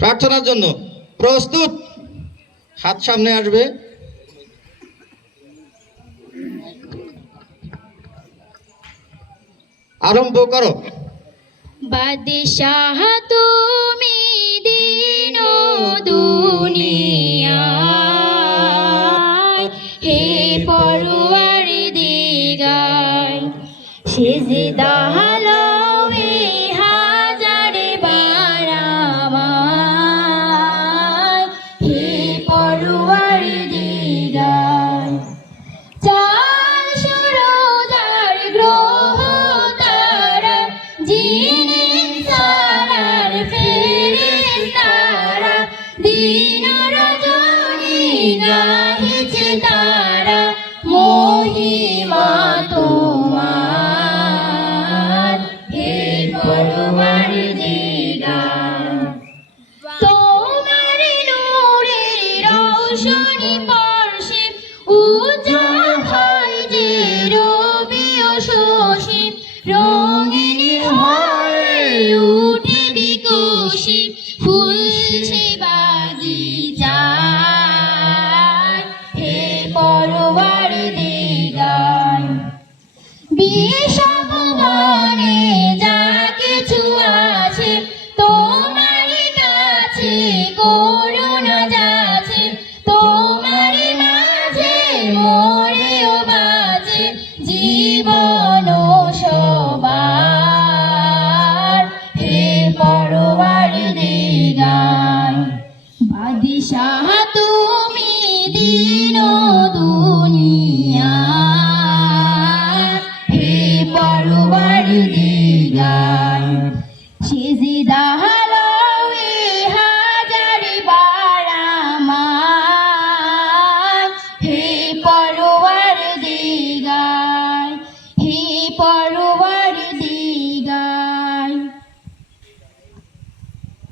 প্রার্থনার জন্য প্রস্তুত, হাত সামনে আসবে। আরম্ভ করো। বাদশাহ তুমি দিন দুনিয়ায়, হে পরওয়ারদিগার সিজদা লও হাজার বার আমায়, হে পরওয়ারদিগার। চাঁদ সূরজ আর গ্রহ তারা, জিন ইনসান আর ফেরেশতারা, দিন রজনী গাহিছে তারা, মহিমা তোমার, হে পরওয়ারদিগার। তোমার নূরের রৌশনী পরশে উজ্জ্বল হয় যে রবি ও শশী, রঙিন হয়ে উঠে বিকশী ফুলছে বাগিচায়, হে পরওয়ারদিগার। বিশ্ব ভুবনে যা কিছু আছে তোমারই কাছে করুণা যাচ্ছে, তোমারই মাঝে মরেও বাঁচে জীবন সবার, হে পরওয়ারদিগার। বাদশাহ